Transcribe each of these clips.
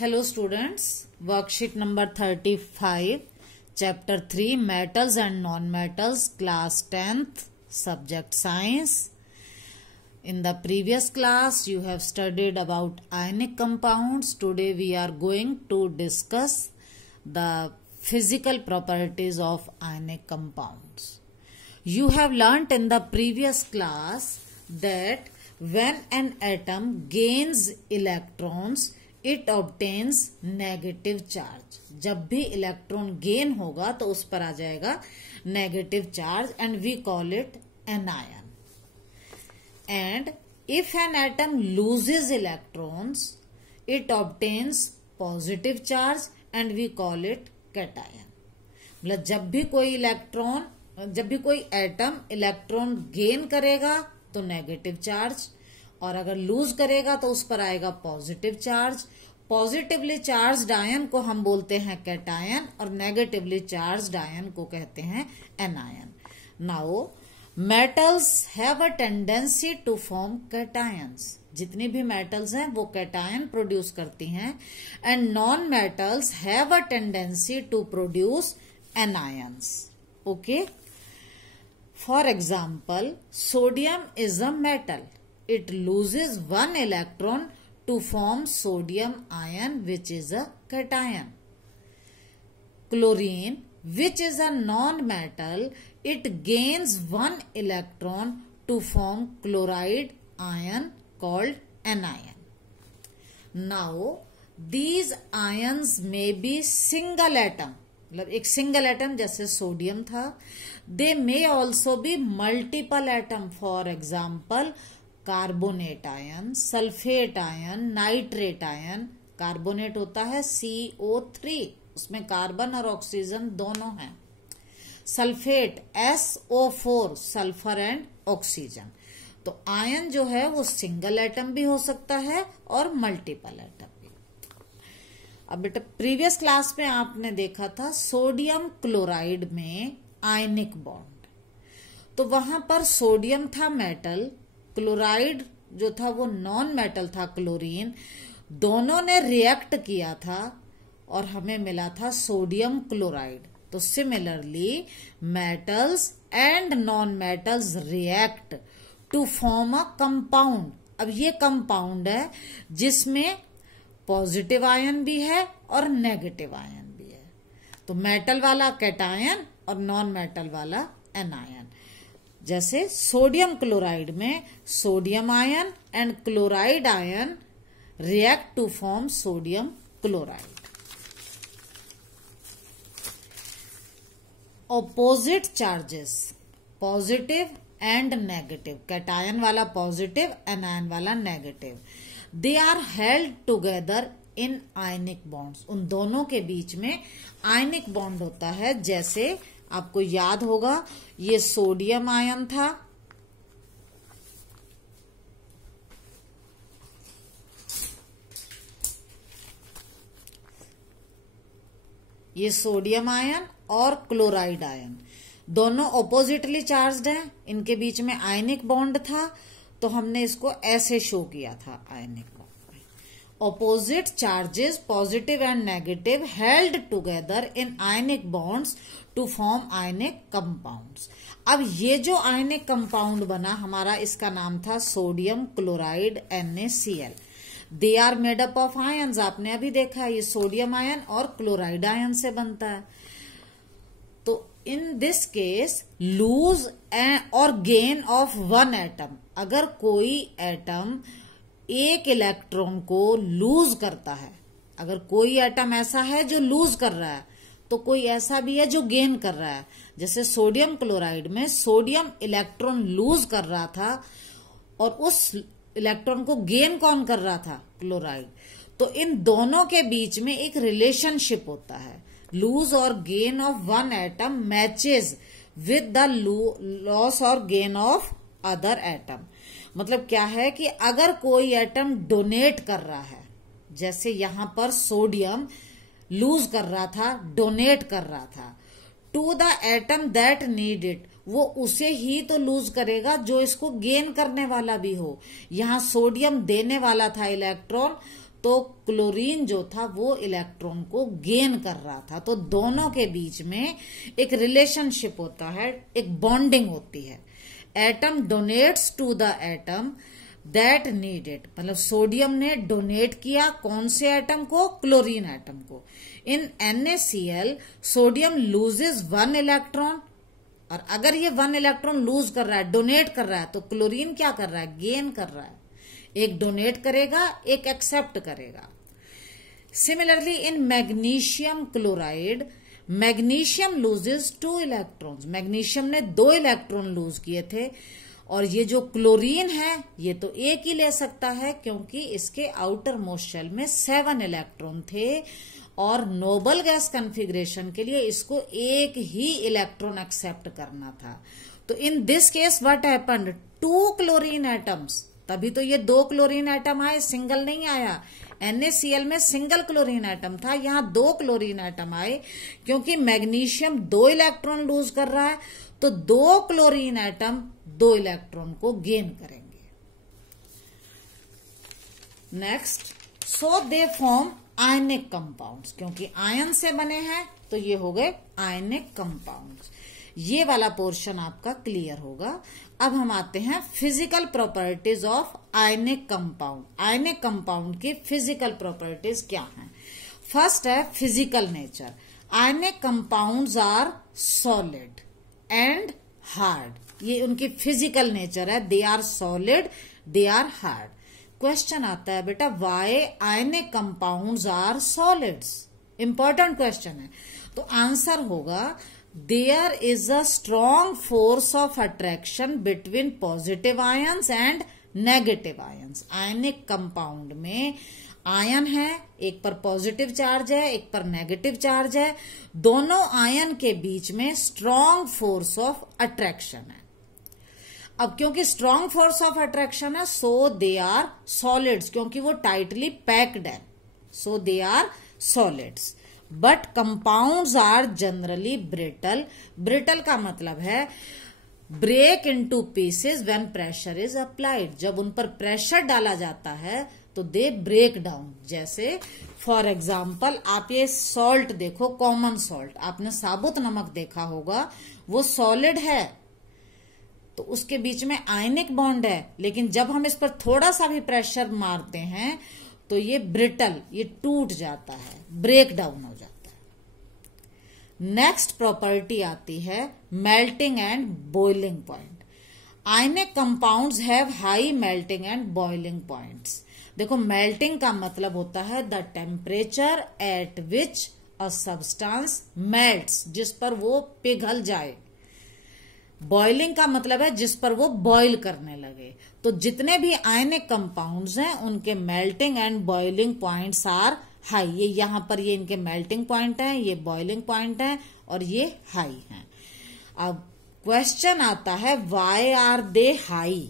Hello students, worksheet number 35, chapter 3, metals and non-metals, class 10th, subject science. In the previous class, you have studied about ionic compounds. Today we are going to discuss the physical properties of ionic compounds. You have learnt in the previous class that when an atom gains electrons, it obtains negative charge. जब भी electron gain होगा तो उस पर आ जाएगा negative charge and we call it anion. And if an atom loses electrons it obtains positive charge and we call it cation. मतलब जब भी कोई एटम इलेक्ट्रॉन गेन करेगा तो नेगेटिव चार्ज, और अगर लूज करेगा तो उस पर आएगा positive charge. Positively charged ion को हम बोलते हैं कैटायन और नेगेटिवली चार्ज्ड आयन को कहते हैं anion. Now metals have a tendency to form cations. जितनी भी मेटल्स हैं वो कैटायन प्रोड्यूस करती हैं. And non metals have a tendency to produce anions. Okay, for example sodium is a metal. It loses one electron to form sodium ion, which is a cation. Chlorine, which is a non-metal, it gains one electron to form chloride ion called anion. Now, these ions may be single atom. मतलब एक single atom जैसे sodium था. They may also be multiple atom. For example, carbonate ion, sulphate ion, nitrate ion. Carbonate होता है CO3, उसमें carbon और oxygen दोनों हैं. Sulphate SO4, sulphur and oxygen. तो आयन जो है वो सिंगल एटम भी हो सकता है और मल्टीपल एटम भी. अब बेटा प्रीवियस क्लास में आपने देखा था सोडियम क्लोराइड में आयनिक बॉन्ड. तो वहां पर सोडियम था मेटल, क्लोराइड जो था वो नॉन मेटल था क्लोरीन. दोनों ने रिएक्ट किया था और हमें मिला था सोडियम क्लोराइड. तो similarly metals and non metals react to form a compound. अब ये कंपाउंड है जिसमें पॉजिटिव आयन भी है और नेगेटिव आयन भी है. तो मेटल वाला कैटायन और नॉन मेटल वाला एनायन. जैसे सोडियम क्लोराइड में sodium ion and chloride ion react to form sodium chloride. Opposite charges, positive and negative. Cation वाला पॉजिटिव, एनायन वाला negative. They are held together in ionic bonds. उन दोनों के बीच में आयनिक बॉन्ड होता है. जैसे आपको याद होगा ये सोडियम आयन था, ये सोडियम आयन और क्लोराइड आयन दोनों ऑपोजिटली चार्ज्ड हैं. इनके बीच में आयनिक बॉन्ड था तो हमने इसको ऐसे शो किया था ionic bond. Opposite charges, positive and negative, held together in ionic bonds to form ionic compounds. अब ये जो आयनिक कंपाउंड बना हमारा, इसका नाम था sodium chloride NaCl. They are made up of ions. आपने अभी देखा ये सोडियम आयन और क्लोराइड आयन से बनता है. तो इन दिस केस लूज और गेन ऑफ वन एटम. अगर कोई एटम एक इलेक्ट्रॉन को लूज करता है, अगर कोई एटम ऐसा है जो लूज कर रहा है तो कोई ऐसा भी है जो गेन कर रहा है. जैसे सोडियम क्लोराइड में सोडियम इलेक्ट्रॉन लूज कर रहा था और उस इलेक्ट्रॉन को गेन कौन कर रहा था? क्लोराइड. तो इन दोनों के बीच में एक रिलेशनशिप होता है. लूज और gain of one atom matches with the loss और गेन ऑफ अदर एटम. मतलब क्या है कि अगर कोई एटम डोनेट कर रहा है, जैसे यहां पर सोडियम लूज कर रहा था, डोनेट कर रहा था to the atom that need it, वो उसे ही तो लूज करेगा जो इसको गेन करने वाला भी हो. यहां सोडियम देने वाला था इलेक्ट्रॉन, तो क्लोरीन जो था वो इलेक्ट्रॉन को गेन कर रहा था। तो दोनों के बीच में एक रिलेशनशिप होता है, एक बॉन्डिंग होती है। Atom donates to the atom that need it, मतलब सोडियम ने डोनेट किया कौन से एटम को? क्लोरीन एटम को। In NaCl sodium loses 1 electron, और अगर ये 1 इलेक्ट्रॉन लूज कर रहा है, डोनेट कर रहा है, तो क्लोरीन क्या कर रहा है? गेन कर रहा है। एक डोनेट करेगा, एक एक्सेप्ट करेगा। Similarly in magnesium chloride, magnesium loses 2 electrons, magnesium ने 2 इलेक्ट्रॉन लूज किए थे, और ये जो क्लोरीन है ये तो एक ही ले सकता है क्योंकि इसके आउटर मोस्ट शेल में 7 इलेक्ट्रॉन थे, और नोबल गैस कॉन्फ़िगरेशन के लिए इसको एक ही इलेक्ट्रॉन एक्सेप्ट करना था। तो in this case what happened? 2 chlorine atoms, तभी तो ये 2 क्लोरीन एटम आए, सिंगल नहीं आया। NaCl में सिंगल क्लोरीन एटम था, यहां 2 क्लोरीन एटम आए क्योंकि मैग्नीशियम 2 इलेक्ट्रॉन लूज कर रहा है, तो 2 क्लोरीन एटम 2 इलेक्ट्रॉन को गेन करेंगे। Next, so they form ionic compounds, क्योंकि आयन से बने हैं तो ये हो गए आयनिक कंपाउंड्स। ये वाला पोर्शन आपका क्लियर होगा। अब हम आते हैं physical properties of ionic compound. Ionic compound की फिजिकल प्रॉपर्टीज क्या हैं? फर्स्ट है physical nature. Ionic compounds are solid and hard, ये उनकी फिजिकल नेचर है। They are solid, they are hard. Question आता है बेटा, why ionic compounds are solids? Important question है। तो आंसर होगा, there is a strong force of attraction between positive ions and negative ions. Ionic compound में ion है, एक पर पॉजिटिव चार्ज है, एक पर नेगेटिव चार्ज है, दोनों आयन के बीच में स्ट्रॉन्ग फोर्स ऑफ अट्रैक्शन है। अब क्योंकि स्ट्रॉन्ग फोर्स ऑफ अट्रैक्शन है, सो दे आर सॉलिड्स, क्योंकि वो टाइटली पैक्ड है, so they are solids. But compounds are generally brittle. Brittle का मतलब है break into pieces when pressure is applied. जब उन पर प्रेशर डाला जाता है तो दे ब्रेक डाउन। जैसे फॉर एग्जाम्पल आप ये सॉल्ट देखो, कॉमन सॉल्ट, आपने साबुत नमक देखा होगा, वो सॉलिड है तो उसके बीच में आयनिक बॉन्ड है, लेकिन जब हम इस पर थोड़ा सा भी प्रेशर मारते हैं तो ये ब्रिटल, ये टूट जाता है, ब्रेक डाउन हो जाता है। नेक्स्ट प्रॉपर्टी आती है melting and boiling point. Ionic compounds have high melting and boiling points. देखो, मेल्टिंग का मतलब होता है the temperature at which a substance melts, जिस पर वो पिघल जाए। बॉइलिंग का मतलब है जिस पर वो बॉइल करने लगे। तो जितने भी आयनिक कंपाउंड्स हैं उनके melting and boiling points are high. ये यहां पर ये इनके मेल्टिंग पॉइंट हैं, ये बॉइलिंग पॉइंट हैं और ये हाई हैं। अब क्वेश्चन आता है, why are they high?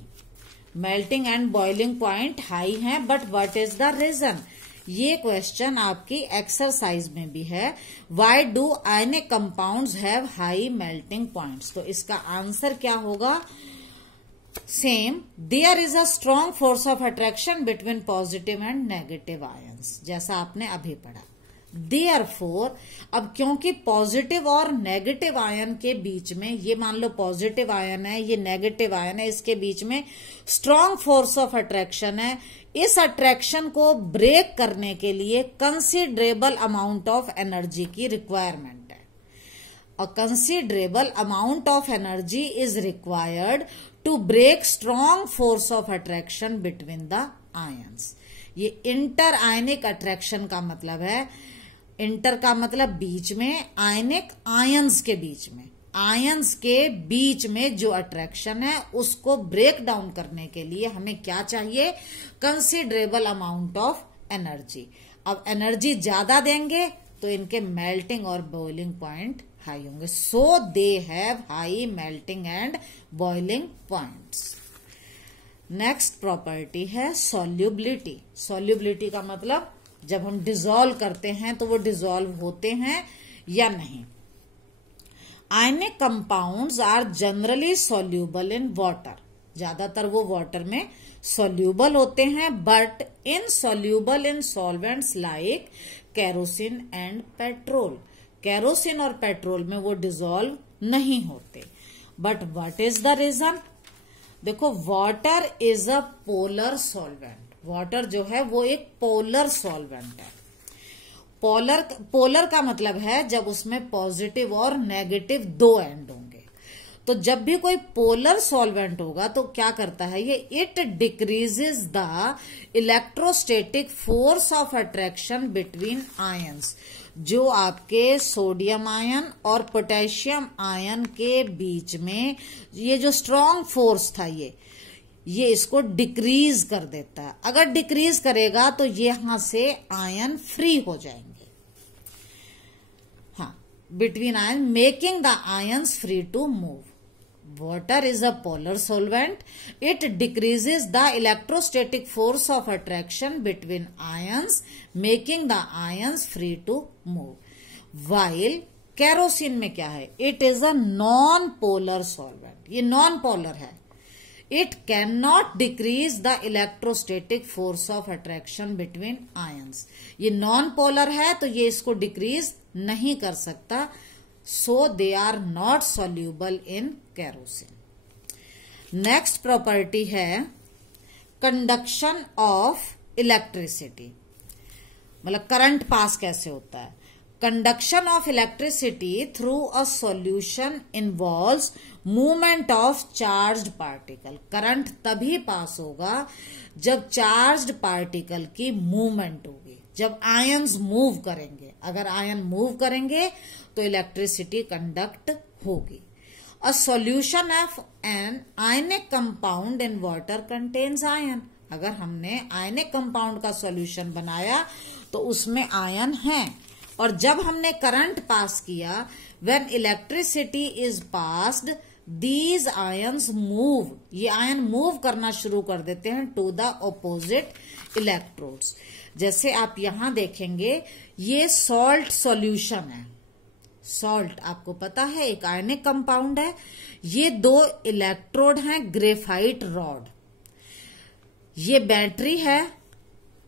Melting and boiling point high हैं, but what is the reason? ये क्वेश्चन आपकी एक्सरसाइज में भी है। Why do ionic compounds have high melting points? तो इसका आंसर क्या होगा? Same, there is a strong force of attraction between positive and negative ions, जैसा आपने अभी पढ़ा। देयरफॉर, अब क्योंकि पॉजिटिव और नेगेटिव आयन के बीच में, ये मान लो पॉजिटिव आयन है, ये नेगेटिव आयन है, इसके बीच में स्ट्रॉन्ग फोर्स ऑफ अट्रैक्शन है। इस अट्रैक्शन को ब्रेक करने के लिए कंसिडरेबल अमाउंट ऑफ एनर्जी की रिक्वायरमेंट है। A considerable amount of energy is required to break strong force of attraction between the ions. ये इंटर आयनिक अट्रैक्शन का मतलब है, इंटर का मतलब बीच में, आयनिक आयंस के बीच में, आयंस के बीच में जो अट्रैक्शन है उसको ब्रेक डाउन करने के लिए हमें क्या चाहिए? Considerable amount of energy. अब एनर्जी ज्यादा देंगे तो इनके मेल्टिंग और बॉइलिंग पॉइंट हाई होंगे। So they have high melting and boiling points. Next property है सॉल्युबिलिटी। सॉल्युबिलिटी का मतलब जब हम डिसॉल्व करते हैं तो वो डिसॉल्व होते हैं या नहीं। Ionic compounds are generally soluble in water. ज्यादातर वो वाटर में सॉल्यूबल होते हैं, but insoluble in solvents like kerosene and petrol. Kerosene और पेट्रोल में वो डिसॉल्व नहीं होते। But what is the reason? देखो, water is a polar solvent. Water जो है वो एक पोलर सॉल्वेंट है। पोलर का मतलब है जब उसमें पॉजिटिव और नेगेटिव दो एंड होंगे। तो जब भी कोई पोलर सॉल्वेंट होगा तो क्या करता है ये, it decreases the electrostatic force of attraction between ions. जो आपके सोडियम आयन और पोटेशियम आयन के बीच में ये जो स्ट्रॉन्ग फोर्स था ये इसको डिक्रीज कर देता है। अगर डिक्रीज करेगा तो ये यहां से आयन फ्री हो जाएंगे। हाँ, between ion, making the ions free to move. Water is a polar solvent. It decreases the electrostatic force of attraction between ions, making the ions free to move. While kerosene में क्या है, it is a non-polar solvent. ये non-polar है. It cannot decrease the electrostatic force of attraction between ions. ये non-polar है तो ये इसको decrease नहीं कर सकता. So they are not soluble in kerosene. Next property है conduction of electricity. मतलब करंट पास कैसे होता है? Conduction of electricity through a solution involves movement of charged particle. Current तभी पास होगा जब चार्ज्ड पार्टिकल की मूवमेंट होगी, जब आयंस मूव करेंगे। अगर आयन मूव करेंगे तो इलेक्ट्रिसिटी कंडक्ट होगी। A solution of an ionic compound in water contains ion. अगर हमने आयनिक कंपाउंड का सॉल्यूशन बनाया तो उसमें आयन है, और जब हमने करंट पास किया, when electricity is passed these ions move, ये आयन मूव करना शुरू कर देते हैं टू द ऑपोजिट इलेक्ट्रोड्स। जैसे आप यहां देखेंगे ये सॉल्ट सॉल्यूशन है। सॉल्ट आपको पता है एक आयनिक कंपाउंड है। ये दो इलेक्ट्रोड हैं, ग्रेफाइट रॉड। ये बैटरी है,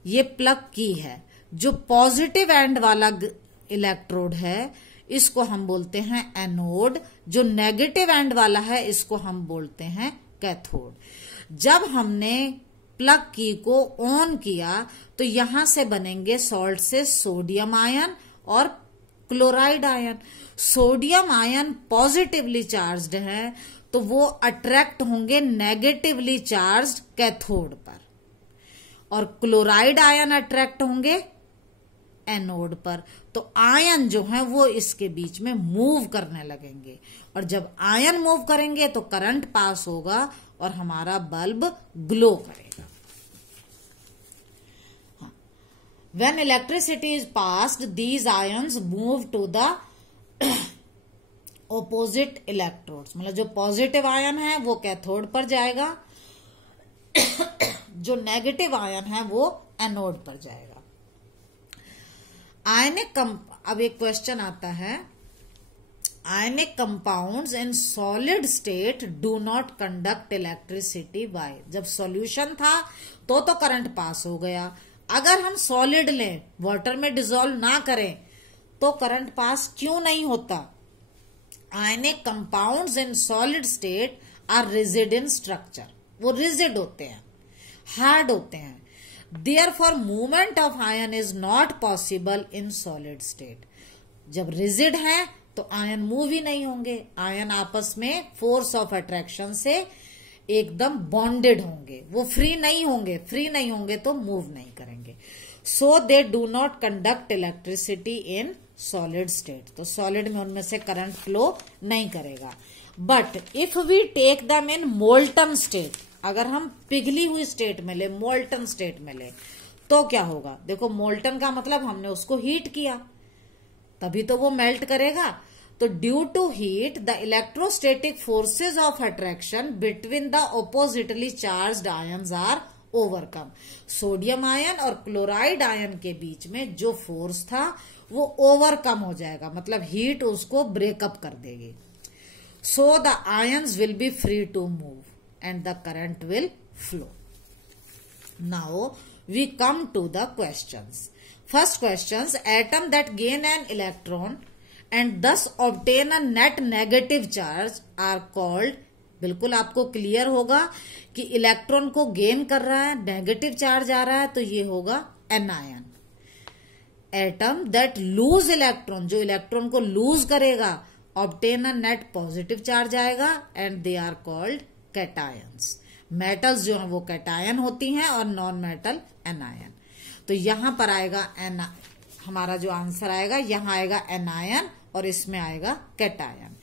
ये प्लग की है। जो पॉजिटिव एंड वाला इलेक्ट्रोड है इसको हम बोलते हैं एनोड, जो नेगेटिव एंड वाला है इसको हम बोलते हैं कैथोड। जब हमने प्लग की को ऑन किया तो यहां से बनेंगे सॉल्ट से सोडियम आयन और chloride ion. Sodium ion positively charged है तो वो अट्रैक्ट होंगे नेगेटिवली चार्ज्ड कैथोड पर, और क्लोराइड आयन अट्रैक्ट होंगे एनोड पर। तो आयन जो है वो इसके बीच में मूव करने लगेंगे, और जब आयन मूव करेंगे तो करंट पास होगा और हमारा बल्ब ग्लो करेगा। When electricity is passed, these ions move to the opposite electrodes. मतलब जो पॉजिटिव आयन है वो कैथोड पर जाएगा, जो नेगेटिव आयन है वो एनोड पर जाएगा। अब एक क्वेश्चन आता है, ionic compounds in solid state do not conduct electricity bye. जब सॉल्यूशन था तो करंट पास हो गया। अगर हम सॉलिड लें, वाटर में डिसॉल्व ना करें, तो करंट पास क्यों नहीं होता? Ionic compounds in solid state are rigid in structure. वो रिजिड होते हैं, हार्ड होते हैं। Therefore movement of ion is not possible in solid state. जब रिजिड है तो आयन मूव ही नहीं होंगे। आयन आपस में फोर्स ऑफ अट्रैक्शन से एकदम बॉन्डेड होंगे, वो फ्री नहीं होंगे तो मूव नहीं करेंगे। So they do not conduct electricity in solid state. तो सॉलिड में उनमें से करंट फ्लो नहीं करेगा। But if we take them in molten state, अगर हम पिघली हुई स्टेट में ले, मोल्टन स्टेट में ले, तो क्या होगा? देखो, मोल्टन का मतलब हमने उसको हीट किया तभी तो वो मेल्ट करेगा। तो due to heat the electrostatic forces of attraction between the oppositely charged ions are overcome. Sodium ion और क्लोराइड आयन के बीच में जो फोर्स था वो ओवरकम हो जाएगा, मतलब हीट उसको ब्रेकअप कर देगी। So the ions will be free to move. and the current will flow. Now we come to the questions. First questions, atom that gain an electron and thus obtain a net negative charge are called, बिल्कुल आपको clear होगा कि electron को gain कर रहा है, negative charge आ रहा है, तो ये होगा anion. Atom that lose electron, जो इलेक्ट्रॉन को लूज करेगा, obtain a net positive charge आएगा and they are called cations. Metals जो है वो कैटायन होती हैं और नॉन मेटल एनायन. तो यहां पर आएगा हमारा जो आंसर आएगा, यहां आएगा एनायन और इसमें आएगा कैटायन.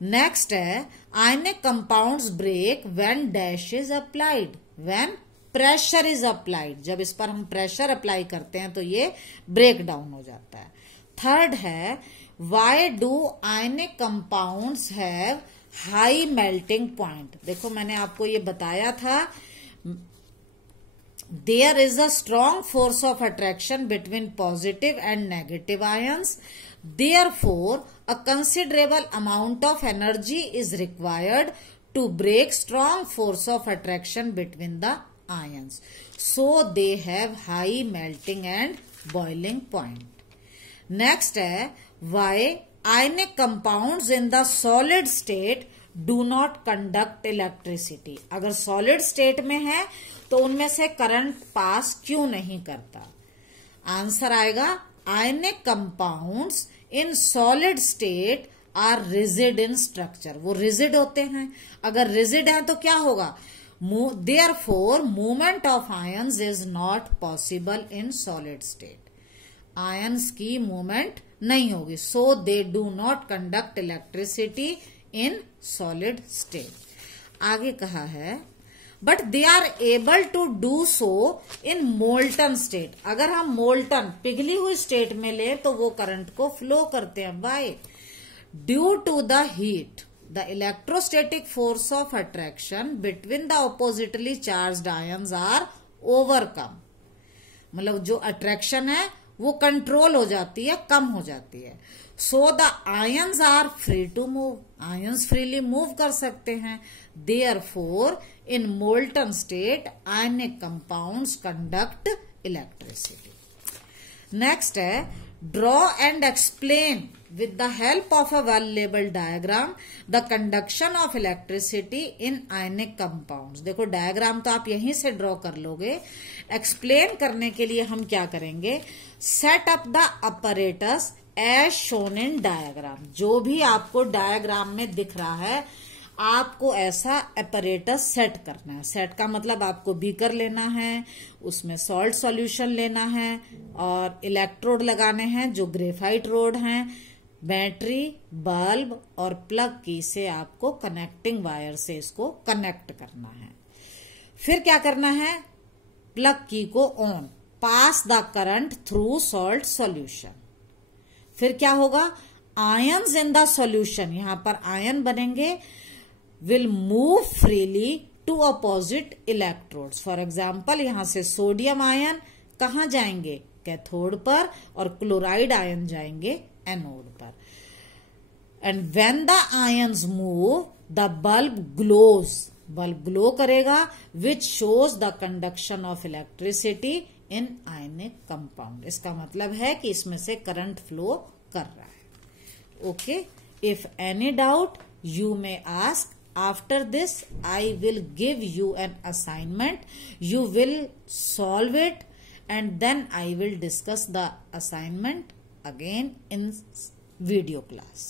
नेक्स्ट है ionic compounds break when dash is applied, when pressure is applied. जब इस पर हम प्रेशर अप्लाई करते हैं तो ये ब्रेक डाउन हो जाता है. थर्ड है why do ionic compounds have high melting point. देखो मैंने आपको ये बताया था, there is a strong force of attraction between positive and negative ions. Therefore, a considerable amount of energy is required to break strong force of attraction between the ions. So, they have high melting and boiling point. Next है why ionic compounds in the solid state do not conduct electricity. अगर solid state में है तो उनमें से current pass क्यों नहीं करता. आंसर आएगा ionic compounds in solid state are rigid in structure. वो rigid होते हैं. अगर rigid हैं तो क्या होगा, therefore movement of ions is not possible in solid state. ions की movement नहीं होगी, so they do not conduct electricity in solid state. आगे कहा है but they are able to do so in molten state. अगर हम molten पिघली हुई state में ले तो वो करंट को फ्लो करते हैं. Why? Due to the heat the electrostatic force of attraction between the oppositely charged ions are overcome. मतलब जो अट्रैक्शन है वो कंट्रोल हो जाती है, कम हो जाती है. So the ions are free to move. Ions freely move कर सकते हैं. Therefore, in molten state, ionic compounds conduct electricity. Next है draw and explain with the help of a well-labeled diagram the conduction of electricity in ionic compounds. देखो diagram तो आप यहीं से draw कर लोगे. एक्सप्लेन करने के लिए हम क्या करेंगे, set up the apparatus as shown in diagram. जो भी आपको डायग्राम में दिख रहा है आपको ऐसा apparatus सेट करना है. सेट का मतलब आपको बीकर लेना है, उसमें सॉल्ट सॉल्यूशन लेना है और इलेक्ट्रोड लगाने हैं जो ग्रेफाइट रोड हैं, बैटरी, बल्ब और प्लग की से आपको कनेक्टिंग वायर से इसको कनेक्ट करना है. फिर क्या करना है, प्लग की को on, pass the current through salt solution. फिर क्या होगा, आयंस इन द सॉल्यूशन, यहां पर आयन बनेंगे, will move freely to opposite electrodes. For example, यहां से सोडियम आयन कहां जाएंगे, कैथोड पर, और क्लोराइड आयन जाएंगे एनोड पर. And when the ions move, the bulb glows. Bulb glow करेगा, which shows the conduction of electricity in ionic compound. इसका मतलब है कि इसमें से करंट फ्लो कर रहा है. Okay, if any doubt you may ask. After this, I will give you an assignment. You will solve it and then I will discuss the assignment again in video class.